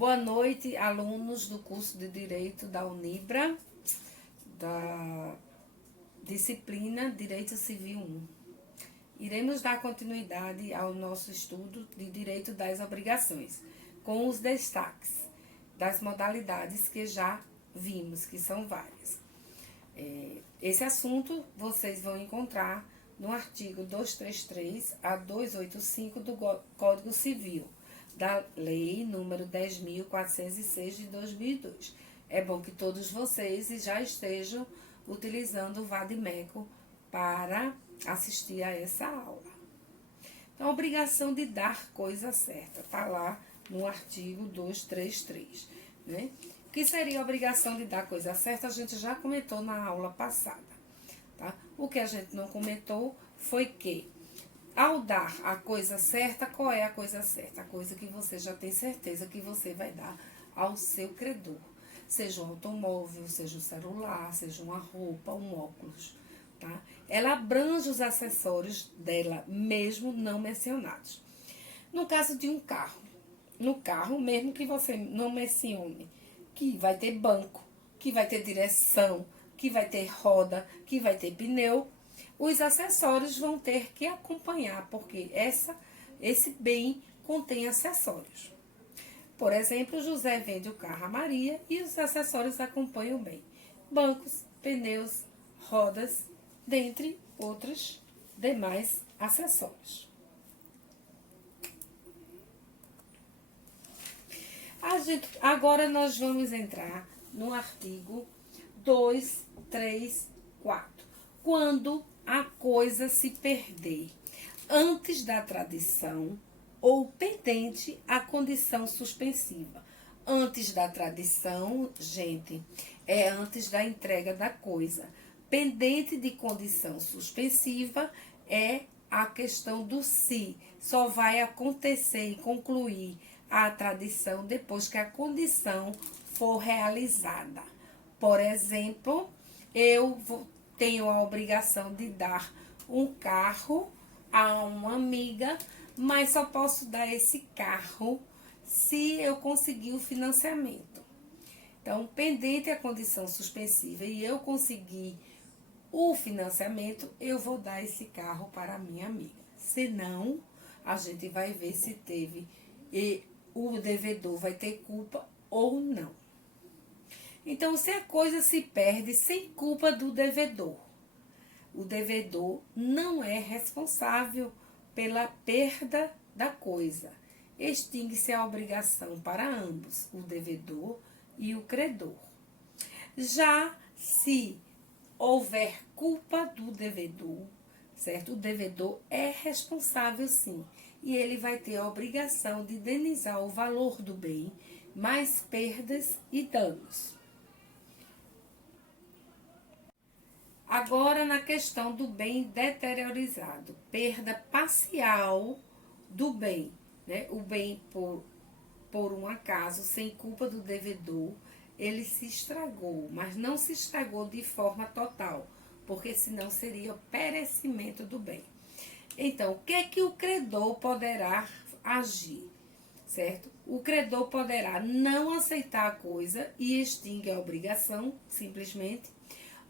Boa noite, alunos do curso de Direito da Unibra, da disciplina Direito Civil 1. Iremos dar continuidade ao nosso estudo de Direito das Obrigações, com os destaques das modalidades que já vimos, que são várias. Esse assunto vocês vão encontrar no artigo 233 a 285 do Código Civil, da Lei número 10.406 de 2002. É bom que todos vocês já estejam utilizando o Vadimeco para assistir a essa aula. Então, a obrigação de dar coisa certa, está lá no artigo 233, né? O que seria a obrigação de dar coisa certa, a gente já comentou na aula passada, tá? O que a gente não comentou foi que, ao dar a coisa certa, qual é a coisa certa? A coisa que você já tem certeza que você vai dar ao seu credor. Seja um automóvel, seja um celular, seja uma roupa, um óculos, tá? Ela abrange os acessórios dela, mesmo não mencionados. No caso de um carro, no carro, mesmo que você não mencione que vai ter banco, que vai ter direção, que vai ter roda, que vai ter pneu, os acessórios vão ter que acompanhar, porque esse bem contém acessórios. Por exemplo, José vende o carro a Maria e os acessórios acompanham o bem. Bancos, pneus, rodas, dentre outros demais acessórios. Agora nós vamos entrar no artigo 234. Quando a coisa se perder antes da tradição ou pendente a condição suspensiva. Antes da tradição, gente, é antes da entrega da coisa. Pendente de condição suspensiva é a questão do se. Só vai acontecer e concluir a tradição depois que a condição for realizada. Por exemplo, eu tenho a obrigação de dar um carro a uma amiga, mas só posso dar esse carro se eu conseguir o financiamento. Então, pendente a condição suspensiva e eu conseguir o financiamento, eu vou dar esse carro para a minha amiga. Senão, a gente vai ver se teve e o devedor vai ter culpa ou não. Então, se a coisa se perde sem culpa do devedor, o devedor não é responsável pela perda da coisa. Extingue-se a obrigação para ambos, o devedor e o credor. Já se houver culpa do devedor, certo? O devedor é responsável, sim, e ele vai ter a obrigação de indenizar o valor do bem, mais perdas e danos. Agora, na questão do bem deteriorizado, perda parcial do bem, né? O bem, por um acaso, sem culpa do devedor, ele se estragou, mas não se estragou de forma total, porque senão seria o perecimento do bem. Então, o que é que o credor poderá agir, certo? O credor poderá não aceitar a coisa e extingue a obrigação, simplesmente,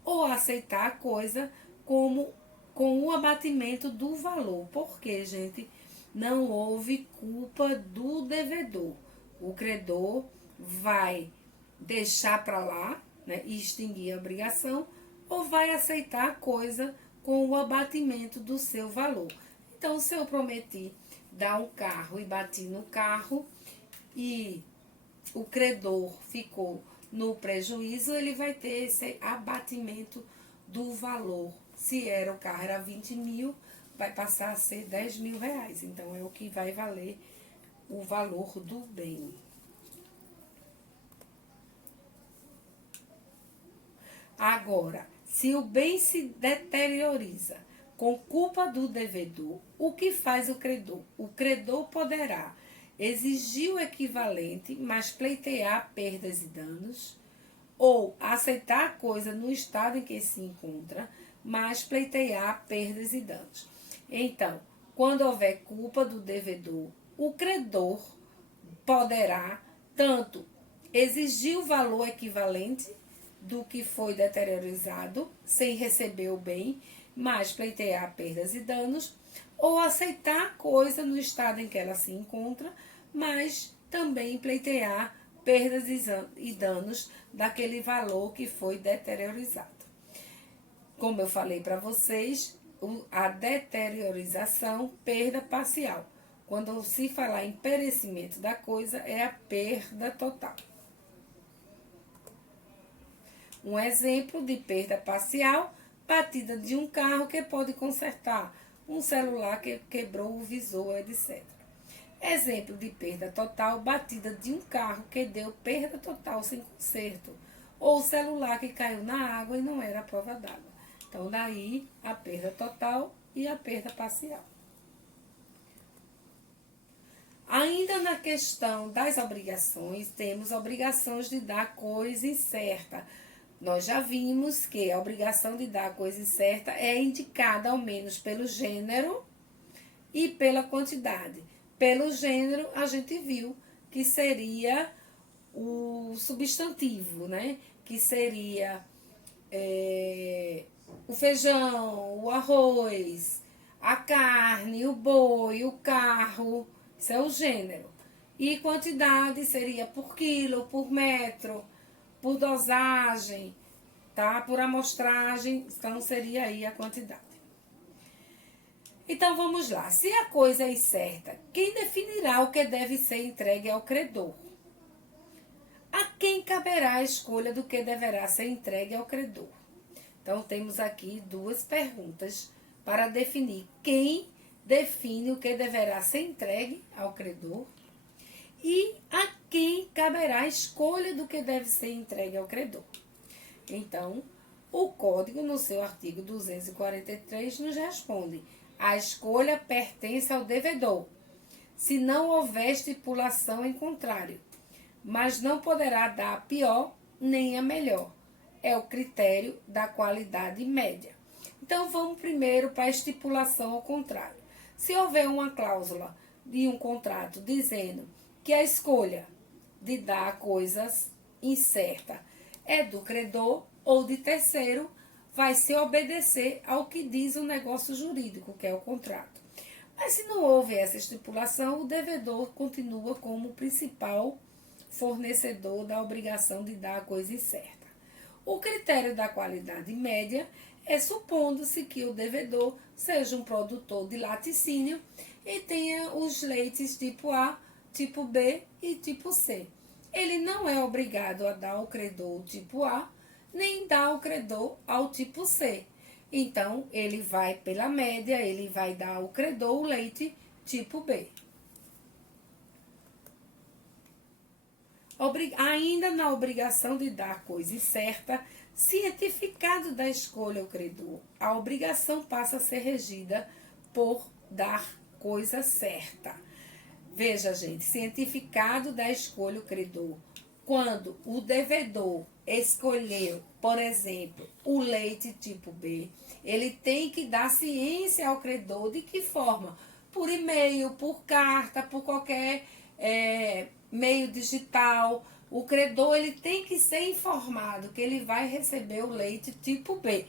ou aceitar a coisa com o abatimento do valor. Porque, gente, não houve culpa do devedor. O credor vai deixar para lá, né, e extinguir a obrigação, ou vai aceitar a coisa com o abatimento do seu valor. Então, se eu prometi dar um carro e bati no carro e o credor ficou no prejuízo, ele vai ter esse abatimento do valor. Se o carro era 20 mil, vai passar a ser 10 mil reais. Então, é o que vai valer o valor do bem. Agora, se o bem se deterioriza com culpa do devedor, o que faz o credor? O credor poderá exigir o equivalente, mas pleitear perdas e danos, ou aceitar a coisa no estado em que se encontra, mas pleitear perdas e danos. Então, quando houver culpa do devedor, o credor poderá tanto exigir o valor equivalente do que foi deteriorizado, sem receber o bem, mas pleitear perdas e danos, ou aceitar a coisa no estado em que ela se encontra, mas também pleitear perdas e danos daquele valor que foi deteriorizado. Como eu falei para vocês, a deteriorização, perda parcial. Quando se falar em perecimento da coisa, é a perda total. Um exemplo de perda parcial, batida de um carro que pode consertar, um celular que quebrou o visor, etc. Exemplo de perda total, batida de um carro que deu perda total sem conserto, ou celular que caiu na água e não era a prova d'água. Então, daí a perda total e a perda parcial. Ainda na questão das obrigações, temos obrigações de dar coisa incerta. Nós já vimos que a obrigação de dar coisa incerta é indicada ao menos pelo gênero e pela quantidade. Pelo gênero, a gente viu que seria o substantivo, né? Que seria o feijão, o arroz, a carne, o boi, o carro. Isso é o gênero. E quantidade seria por quilo, por metro, por dosagem, tá? Por amostragem, então seria aí a quantidade. Então vamos lá. Se a coisa é incerta, quem definirá o que deve ser entregue ao credor? A quem caberá a escolha do que deverá ser entregue ao credor? Então temos aqui duas perguntas para definir quem define o que deverá ser entregue ao credor e a quem caberá a escolha do que deve ser entregue ao credor. Então, o Código, no seu artigo 243, nos responde: a escolha pertence ao devedor, se não houver estipulação em contrário, mas não poderá dar a pior nem a melhor. É o critério da qualidade média. Então, vamos primeiro para a estipulação ao contrário. Se houver uma cláusula de um contrato dizendo que a escolha de dar coisas incerta é do credor ou de terceiro, vai se obedecer ao que diz o negócio jurídico, que é o contrato. Mas se não houve essa estipulação, o devedor continua como o principal fornecedor da obrigação de dar a coisa incerta. O critério da qualidade média é supondo-se que o devedor seja um produtor de laticínio e tenha os leites tipo A, tipo B e tipo C. Ele não é obrigado a dar ao credor o tipo A, nem dar ao credor ao tipo C. Então, ele vai pela média, ele vai dar ao credor o leite tipo B. Ainda na obrigação de dar coisa incerta, cientificado da escolha ao credor, a obrigação passa a ser regida por dar coisa certa. Veja, gente, cientificado da escolha ao credor. Quando o devedor escolheu, por exemplo, o leite tipo B, ele tem que dar ciência ao credor de que forma? Por e-mail, por carta, por qualquer meio digital. O credor ele tem que ser informado que ele vai receber o leite tipo B.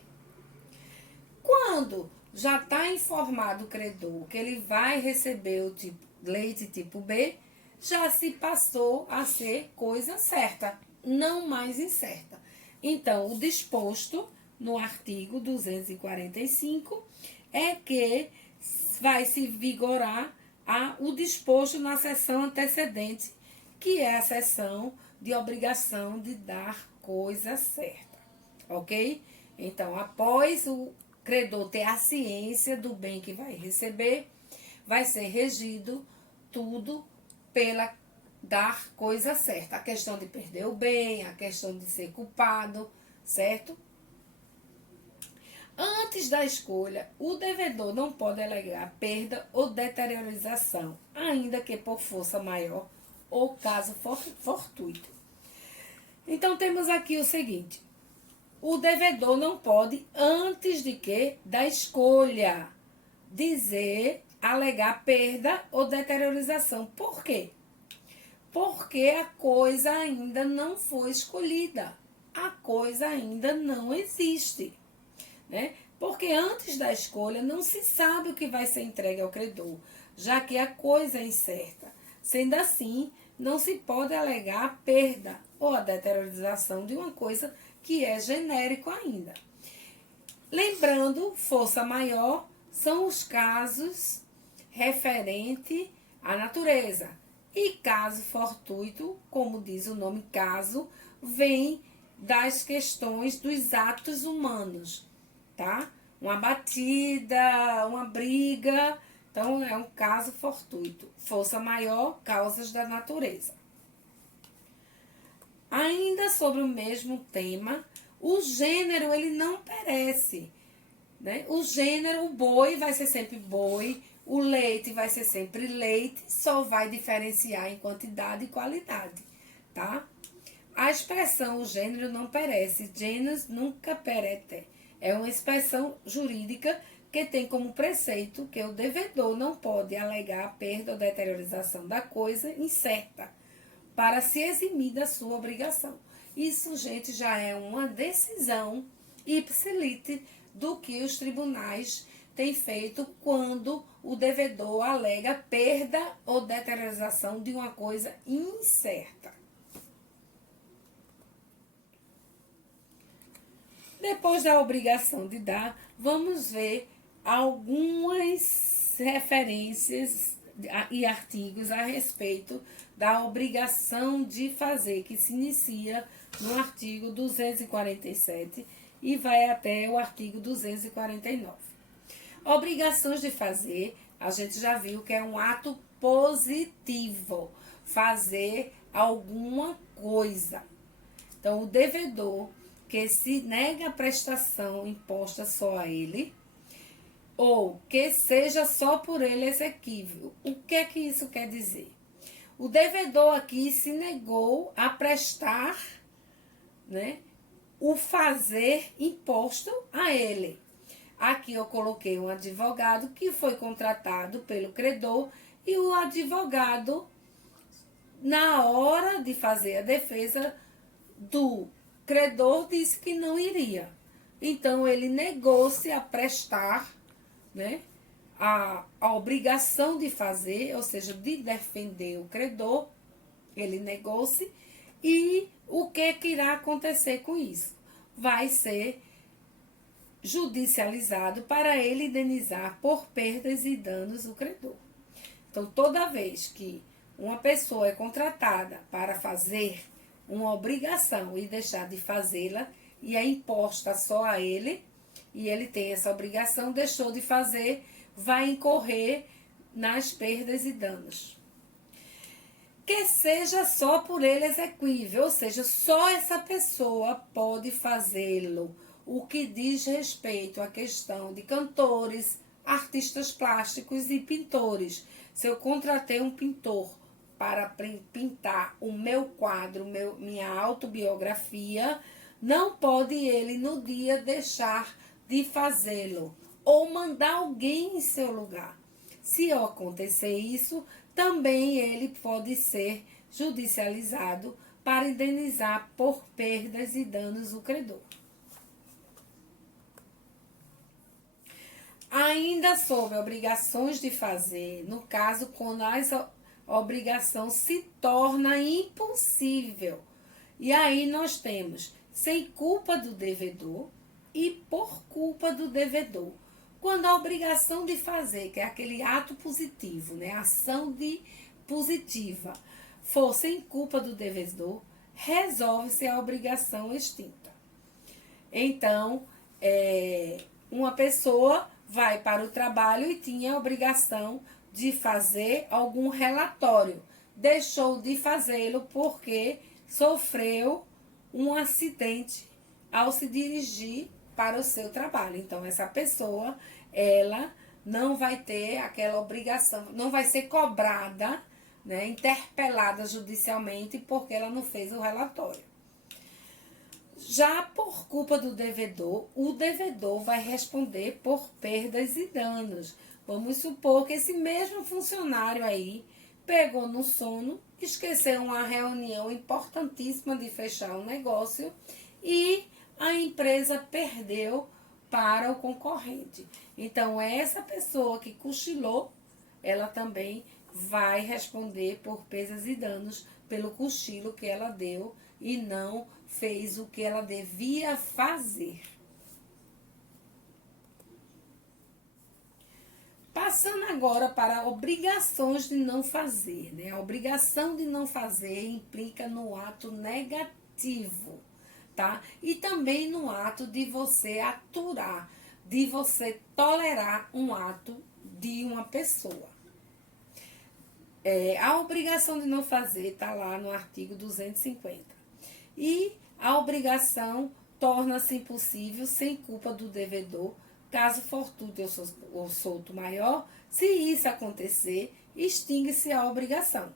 Quando já está informado o credor que ele vai receber o leite tipo B, já se passou a ser coisa certa, não mais incerta. Então, o disposto no artigo 245 é que vai se vigorar o disposto na seção antecedente, que é a seção de obrigação de dar coisa certa, ok? Então, após o credor ter a ciência do bem que vai receber, vai ser regido tudo pela dar coisa certa. A questão de perder o bem, a questão de ser culpado, certo? Antes da escolha, o devedor não pode alegar perda ou deteriorização, ainda que por força maior ou caso fortuito. Então, temos aqui o seguinte: o devedor não pode, antes de que da escolha, alegar perda ou deteriorização. Por quê? Porque a coisa ainda não foi escolhida. A coisa ainda não existe, né? Porque antes da escolha não se sabe o que vai ser entregue ao credor, já que a coisa é incerta. Sendo assim, não se pode alegar a perda ou a deteriorização de uma coisa que é genérico ainda. Lembrando, força maior são os casos referentes à natureza. E caso fortuito, como diz o nome caso, vem das questões dos atos humanos, tá? Uma batida, uma briga, então é um caso fortuito. Força maior, causas da natureza. Ainda sobre o mesmo tema, o gênero ele não perece, né? O gênero, o boi vai ser sempre boi, o leite vai ser sempre leite, só vai diferenciar em quantidade e qualidade, tá? A expressão o gênero não perece, genus nunca perete. É uma expressão jurídica que tem como preceito que o devedor não pode alegar a perda ou deteriorização da coisa incerta para se eximir da sua obrigação. Isso, gente, já é uma decisão ipsilite do que os tribunais têm feito quando o devedor alega perda ou deteriorização de uma coisa incerta. Depois da obrigação de dar, vamos ver algumas referências e artigos a respeito da obrigação de fazer, que se inicia no artigo 247 e vai até o artigo 249. Obrigações de fazer, a gente já viu que é um ato positivo, fazer alguma coisa. Então, o devedor que se nega a prestação imposta só a ele, ou que seja só por ele exequível. O que é que isso quer dizer? O devedor aqui se negou a prestar, né, o fazer imposto a ele. Aqui eu coloquei um advogado que foi contratado pelo credor e o advogado, na hora de fazer a defesa do credor, disse que não iria. Então, ele negou-se a prestar, né, a obrigação de fazer, ou seja, de defender o credor, ele negou-se. E o que irá acontecer com isso? Vai ser judicializado para ele indenizar por perdas e danos o credor. Então, toda vez que uma pessoa é contratada para fazer uma obrigação e deixar de fazê-la, e é imposta só a ele, e ele tem essa obrigação, deixou de fazer, vai incorrer nas perdas e danos. Que seja só por ele exequível, ou seja, só essa pessoa pode fazê-lo. O que diz respeito à questão de cantores, artistas plásticos e pintores. Se eu contratei um pintor para pintar o meu quadro, minha autobiografia, não pode ele no dia deixar de fazê-lo ou mandar alguém em seu lugar. Se acontecer isso, também ele pode ser judicializado para indenizar por perdas e danos o credor. Ainda sobre obrigações de fazer, no caso, quando a obrigação se torna impossível. E aí nós temos sem culpa do devedor e por culpa do devedor. Quando a obrigação de fazer, que é aquele ato positivo, né, ação positiva, for sem culpa do devedor, resolve-se a obrigação extinta. Então, uma pessoa vai para o trabalho e tinha a obrigação de fazer algum relatório. Deixou de fazê-lo porque sofreu um acidente ao se dirigir para o seu trabalho. Então, essa pessoa, ela não vai ter aquela obrigação, não vai ser cobrada, né, interpelada judicialmente porque ela não fez o relatório. Já por culpa do devedor, o devedor vai responder por perdas e danos. Vamos supor que esse mesmo funcionário aí pegou no sono, esqueceu uma reunião importantíssima de fechar um negócio e a empresa perdeu para o concorrente. Então, essa pessoa que cochilou, ela também vai responder por perdas e danos pelo cochilo que ela deu e não fez o que ela devia fazer. Passando agora para obrigações de não fazer, né? A obrigação de não fazer implica no ato negativo, tá? E também no ato de você aturar, de você tolerar um ato de uma pessoa. A obrigação de não fazer está lá no artigo 250. E a obrigação torna-se impossível sem culpa do devedor, caso fortuito ou solto maior. Se isso acontecer, extingue-se a obrigação.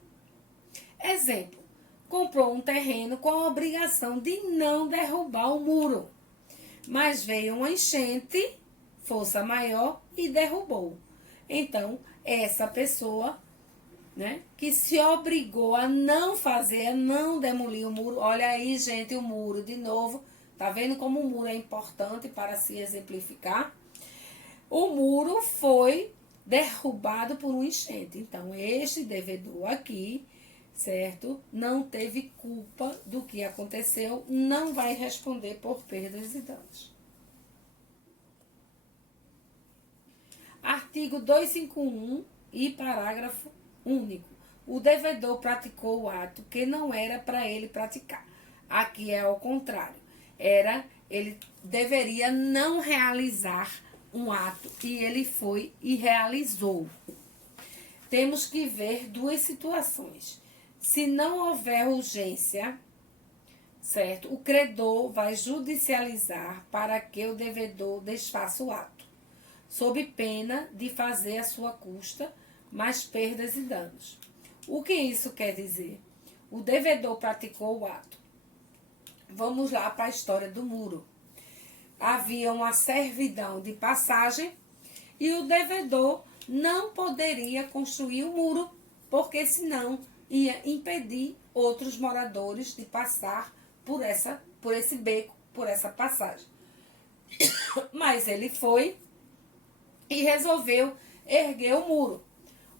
Exemplo, comprou um terreno com a obrigação de não derrubar o muro, mas veio uma enchente, força maior, e derrubou. Então, essa pessoa, né, que se obrigou a não fazer, a não demolir o muro. Olha aí, gente, o muro de novo. Tá vendo como o muro é importante para se exemplificar? O muro foi derrubado por um enchente. Então, este devedor aqui, certo? Não teve culpa do que aconteceu, não vai responder por perdas e danos. Artigo 251 e parágrafo único. O devedor praticou o ato que não era para ele praticar. Aqui é ao contrário. Ele deveria não realizar um ato e ele foi e realizou. Temos que ver duas situações. Se não houver urgência, certo? O credor vai judicializar para que o devedor desfaça o ato, sob pena de fazer à sua custa mais perdas e danos. O que isso quer dizer? O devedor praticou o ato. Vamos lá para a história do muro. Havia uma servidão de passagem e o devedor não poderia construir o muro, porque senão ia impedir outros moradores de passar por esse beco, por essa passagem. Mas ele foi e resolveu erguer o muro.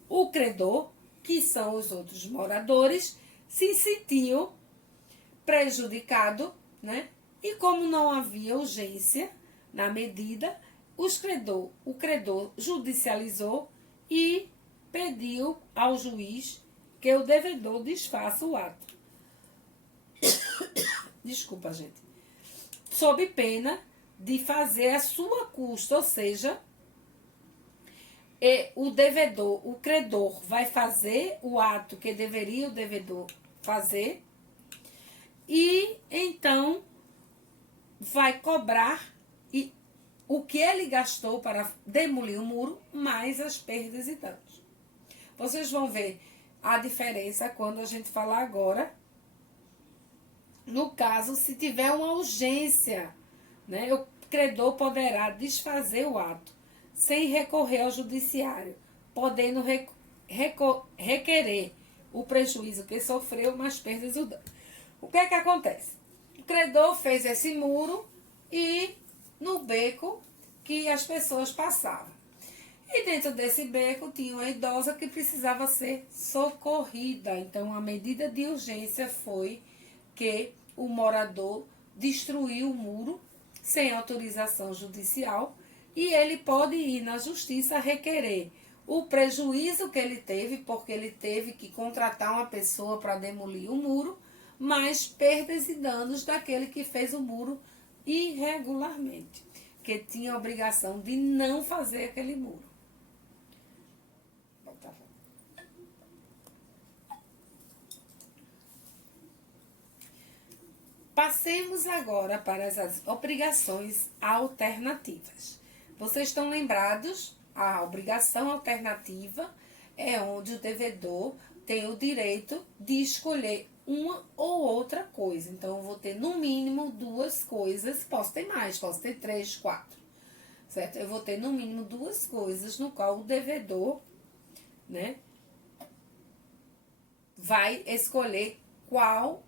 O credor, que são os outros moradores, se sentiu prejudicado, né? E como não havia urgência na medida, o credor judicializou e pediu ao juiz que o devedor desfaça o ato. Desculpa, gente. Sob pena de fazer a sua custa, ou seja, o credor vai fazer o ato que deveria o devedor fazer e então vai cobrar o que ele gastou para demolir o muro, mais as perdas e danos. Vocês vão ver a diferença quando a gente falar agora, no caso, se tiver uma urgência, né, o credor poderá desfazer o ato sem recorrer ao judiciário, podendo requerer o prejuízo que sofreu, mais perdas e danos. O que é que acontece? O credor fez esse muro e no beco que as pessoas passavam. E dentro desse beco tinha uma idosa que precisava ser socorrida. Então, a medida de urgência foi que o morador destruiu o muro sem autorização judicial e ele pode ir na justiça requerer o prejuízo que ele teve, porque ele teve que contratar uma pessoa para demolir o muro, mais perdas e danos daquele que fez o muro irregularmente, que tinha a obrigação de não fazer aquele muro. Passemos agora para as obrigações alternativas. Vocês estão lembrados? A obrigação alternativa é onde o devedor tem o direito de escolher uma ou outra coisa. Então, eu vou ter no mínimo 2 coisas, posso ter mais, posso ter 3, 4, certo? Eu vou ter no mínimo 2 coisas no qual o devedor, né, vai escolher qual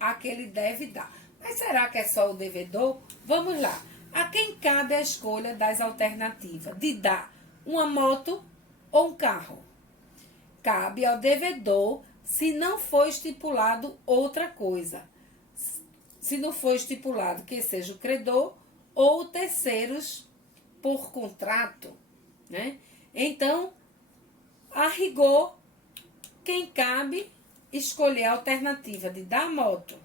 a que ele deve dar. Mas será que é só o devedor? Vamos lá. A quem cabe a escolha das alternativas de dar uma moto ou um carro? Cabe ao devedor se não for estipulado outra coisa. Se não for estipulado que seja o credor ou terceiros por contrato, né? Então, a rigor, quem cabe escolher a alternativa de dar a moto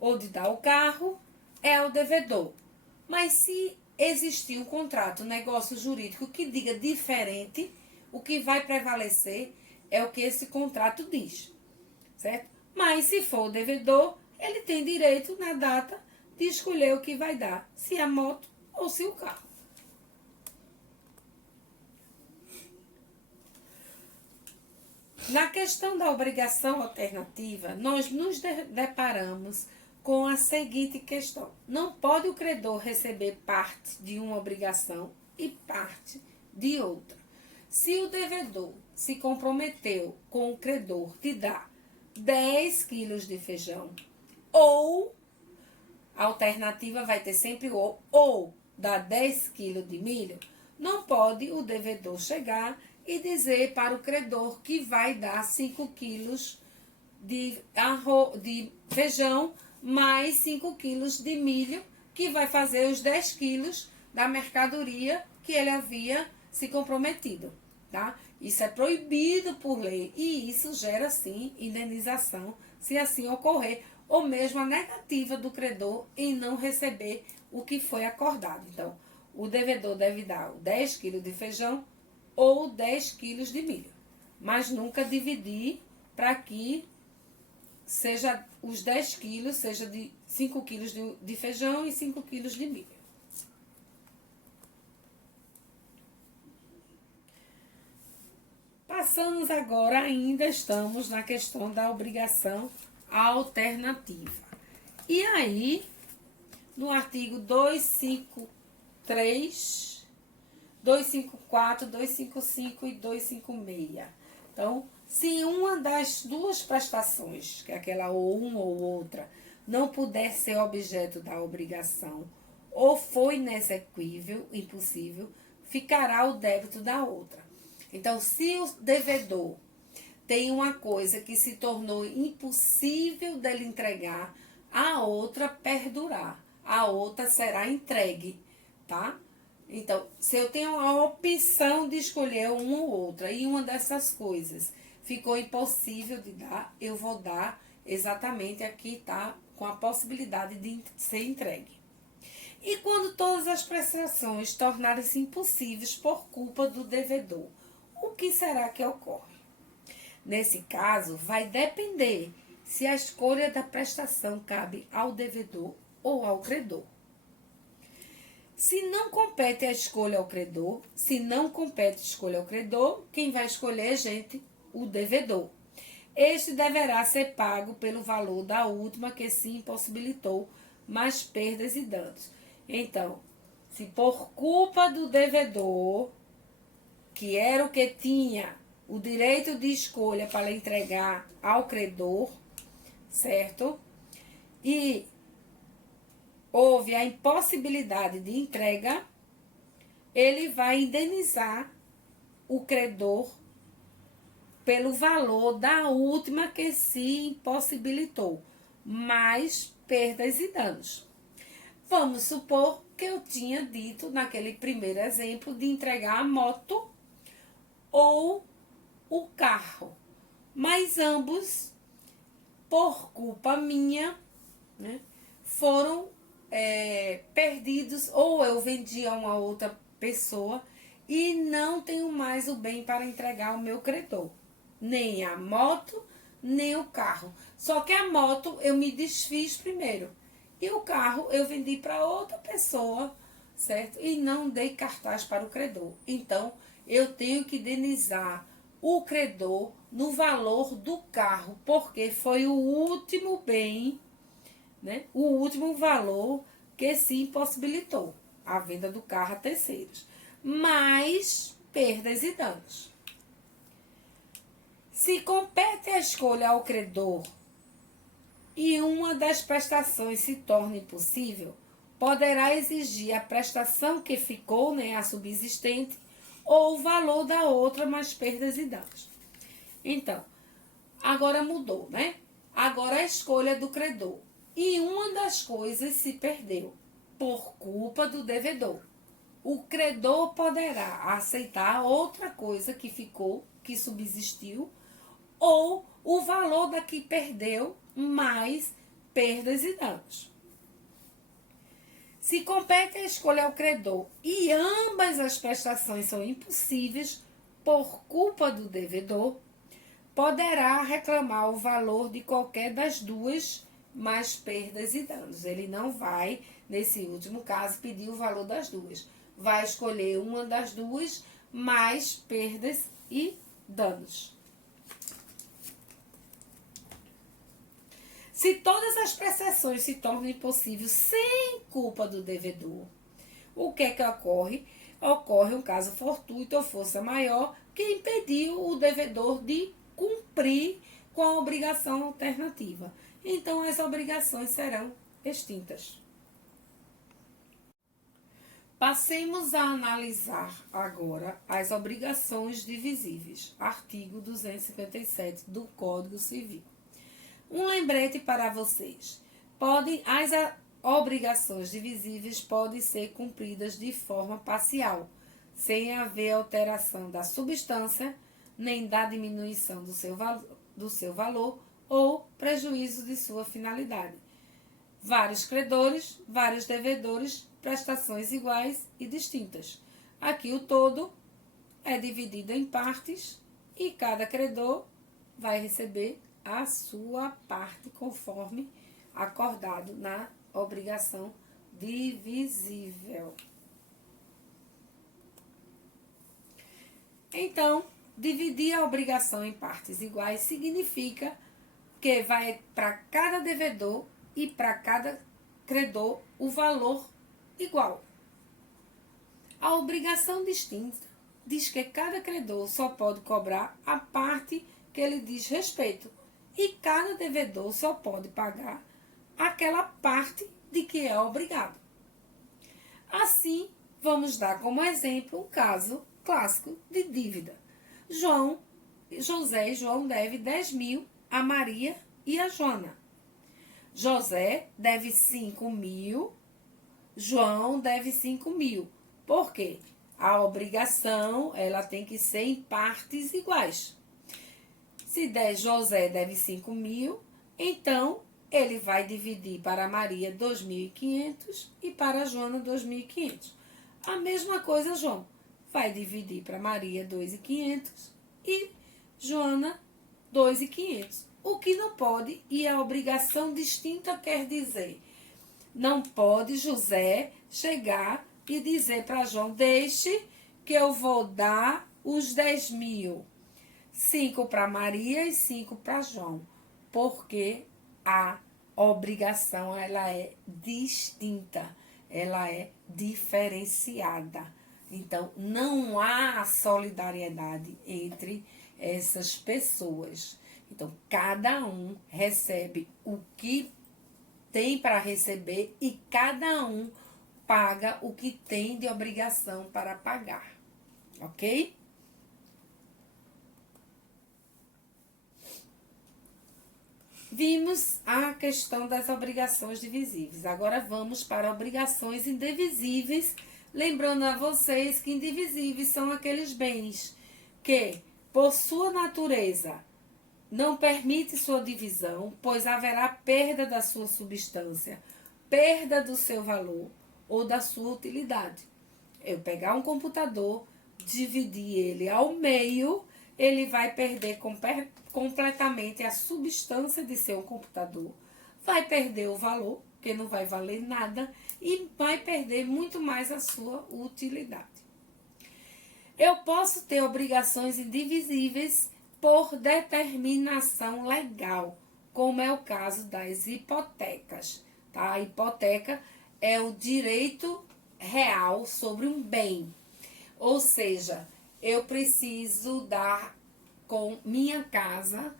ou de dar o carro é o devedor. Mas se existir um contrato, um negócio jurídico que diga diferente, o que vai prevalecer é o que esse contrato diz, certo? Mas se for o devedor, ele tem direito na data de escolher o que vai dar, se a moto ou se o carro. Na questão da obrigação alternativa, nós nos deparamos com a seguinte questão: não pode o credor receber parte de uma obrigação e parte de outra. Se o devedor se comprometeu com o credor de dar 10 quilos de feijão, ou a alternativa vai ter sempre o ou dar 10 quilos de milho, não pode o devedor chegar e dizer para o credor que vai dar 5 quilos de feijão mais 5 quilos de milho, que vai fazer os 10 quilos da mercadoria que ele havia se comprometido, tá? Isso é proibido por lei e isso gera, sim, indenização, se assim ocorrer, ou mesmo a negativa do credor em não receber o que foi acordado. Então, o devedor deve dar 10 quilos de feijão ou 10 quilos de milho, mas nunca dividir para que seja os 10 quilos, seja de 5 quilos de feijão e 5 quilos de milho. Passamos agora, ainda estamos na questão da obrigação alternativa. E aí, no artigo 253, 254, 255 e 256. Então, se uma das duas prestações, que é aquela ou uma ou outra, não puder ser objeto da obrigação ou for inexequível, impossível, ficará o débito da outra. Então, se o devedor tem uma coisa que se tornou impossível dele entregar, a outra perdurar, a outra será entregue, tá? Então, se eu tenho a opção de escolher uma ou outra e uma dessas coisas ficou impossível de dar, eu vou dar exatamente aqui, tá? Com a possibilidade de ser entregue. E quando todas as prestações tornarem-se impossíveis por culpa do devedor, o que será que ocorre? Nesse caso, vai depender se a escolha da prestação cabe ao devedor ou ao credor. Se não compete a escolha ao credor, quem vai escolher, gente, o devedor. Este deverá ser pago pelo valor da última que se impossibilitou, mais perdas e danos. Então, se por culpa do devedor, que era o que tinha o direito de escolha para entregar ao credor, certo? E houve a impossibilidade de entrega, ele vai indenizar o credor pelo valor da última que se impossibilitou, mais perdas e danos. Vamos supor que eu tinha dito naquele primeiro exemplo de entregar a moto ou o carro, mas ambos, por culpa minha, né, foram perdidos, ou eu vendi a uma outra pessoa e não tenho mais o bem para entregar ao meu credor, nem a moto, nem o carro. Só que a moto eu me desfiz primeiro e o carro eu vendi para outra pessoa, certo? E não dei cartaz para o credor. Então, eu tenho que indenizar o credor no valor do carro, porque foi o último bem, né? O último valor que se impossibilitou a venda do carro a terceiros, mais perdas e danos. Se compete a escolha ao credor e uma das prestações se torna impossível, poderá exigir a prestação que ficou, né, a subsistente, ou o valor da outra mais perdas e danos. Então, agora mudou, né? Agora a escolha do credor. E uma das coisas se perdeu por culpa do devedor. O credor poderá aceitar outra coisa que ficou, que subsistiu, ou o valor da que perdeu, mais perdas e danos. Se compete a escolha ao credor e ambas as prestações são impossíveis por culpa do devedor, poderá reclamar o valor de qualquer das duas, mais perdas e danos. Ele não vai, nesse último caso, pedir o valor das duas. Vai escolher uma das duas, mais perdas e danos. Se todas as prestações se tornam impossíveis sem culpa do devedor, o que é que ocorre? Ocorre um caso fortuito ou força maior que impediu o devedor de cumprir com a obrigação alternativa. Então, as obrigações serão extintas. Passemos a analisar agora as obrigações divisíveis. Artigo 257 do Código Civil. Um lembrete para vocês. As obrigações divisíveis podem ser cumpridas de forma parcial, sem haver alteração da substância, nem da diminuição do seu valor ou prejuízo de sua finalidade. Vários credores, vários devedores, prestações iguais e distintas. Aqui o todo é dividido em partes e cada credor vai receber a sua parte conforme acordado na obrigação divisível. Então, dividir a obrigação em partes iguais significa que vai para cada devedor e para cada credor o valor igual. A obrigação distinta diz que cada credor só pode cobrar a parte que lhe diz respeito e cada devedor só pode pagar aquela parte de que é obrigado. Assim, vamos dar como exemplo um caso clássico de dívida. José e João devem 10 mil a Maria e a Joana. José deve 5 mil, João deve 5 mil. Por quê? A obrigação ela tem que ser em partes iguais. Se José deve 5 mil, então ele vai dividir para Maria 2.500 e para a Joana 2.500. A mesma coisa, João vai dividir para Maria 2.500 e Joana 2.500. O que não pode, e a obrigação distinta quer dizer, não pode José chegar e dizer para João, deixe que eu vou dar os 10 mil. 5 para Maria e 5 para João, porque a obrigação ela é distinta, ela é diferenciada. Então, não há solidariedade entre essas pessoas. Então, cada um recebe o que tem para receber e cada um paga o que tem de obrigação para pagar, ok? Vimos a questão das obrigações divisíveis. Agora vamos para obrigações indivisíveis, lembrando a vocês que indivisíveis são aqueles bens que, por sua natureza, não permite sua divisão, pois haverá perda da sua substância, perda do seu valor ou da sua utilidade. Eu pegar um computador, dividir ele ao meio, ele vai perder completamente a substância de ser um computador, vai perder o valor, que não vai valer nada, e vai perder muito mais a sua utilidade. Eu posso ter obrigações indivisíveis por determinação legal, como é o caso das hipotecas. Tá? A hipoteca é o direito real sobre um bem, ou seja, eu preciso dar com minha casa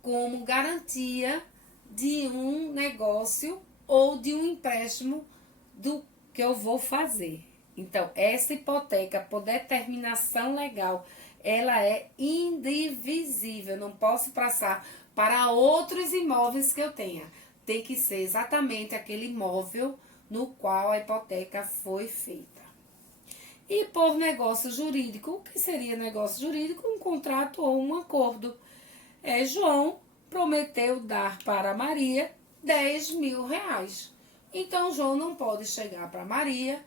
como garantia de um negócio ou de um empréstimo do que eu vou fazer. Então, essa hipoteca por determinação legal, ela é indivisível. Eu não posso passar para outros imóveis que eu tenha. Tem que ser exatamente aquele imóvel no qual a hipoteca foi feita. E por negócio jurídico, o que seria negócio jurídico? Um contrato ou um acordo. João prometeu dar para Maria 10 mil reais. Então, João não pode chegar para Maria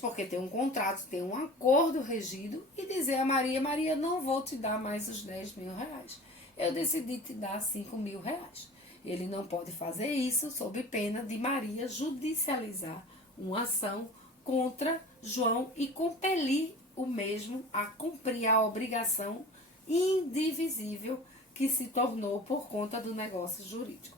porque tem um contrato, tem um acordo regido, e dizer a Maria: Maria, não vou te dar mais os 10 mil reais. Eu decidi te dar 5 mil reais. Ele não pode fazer isso sob pena de Maria judicializar uma ação contra João e compelir o mesmo a cumprir a obrigação indivisível que se tornou por conta do negócio jurídico.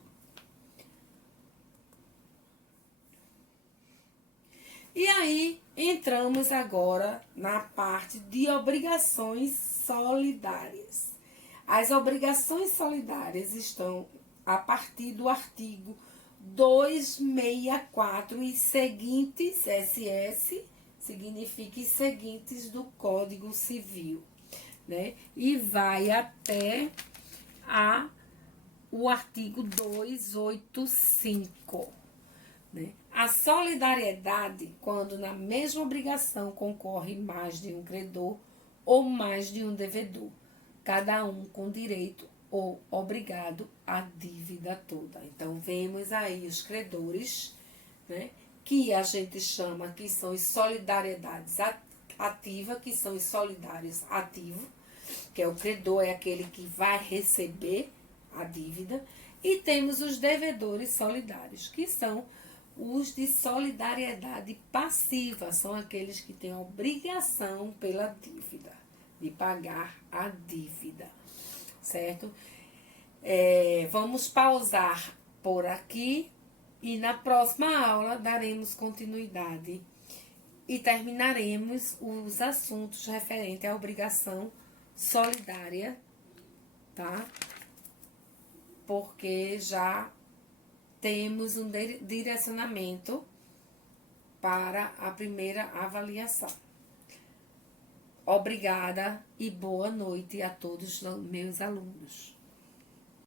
E aí entramos agora na parte de obrigações solidárias. As obrigações solidárias estão a partir do artigo 264 e seguintes, SS significa e seguintes do Código Civil, né? E vai até o artigo 285, né? A solidariedade, quando na mesma obrigação concorre mais de um credor ou mais de um devedor, cada um com direito ou obrigado à dívida toda. Então, vemos aí os credores, né, que a gente chama que são os solidariedades ativas, que são os solidários ativos, que é o credor, é aquele que vai receber a dívida, e temos os devedores solidários, que são os de solidariedade passiva, são aqueles que têm a obrigação pela dívida, de pagar a dívida, certo? Vamos pausar por aqui e na próxima aula daremos continuidade e terminaremos os assuntos referentes à obrigação solidária, tá? Porque já temos um direcionamento para a primeira avaliação. Obrigada e boa noite a todos os meus alunos.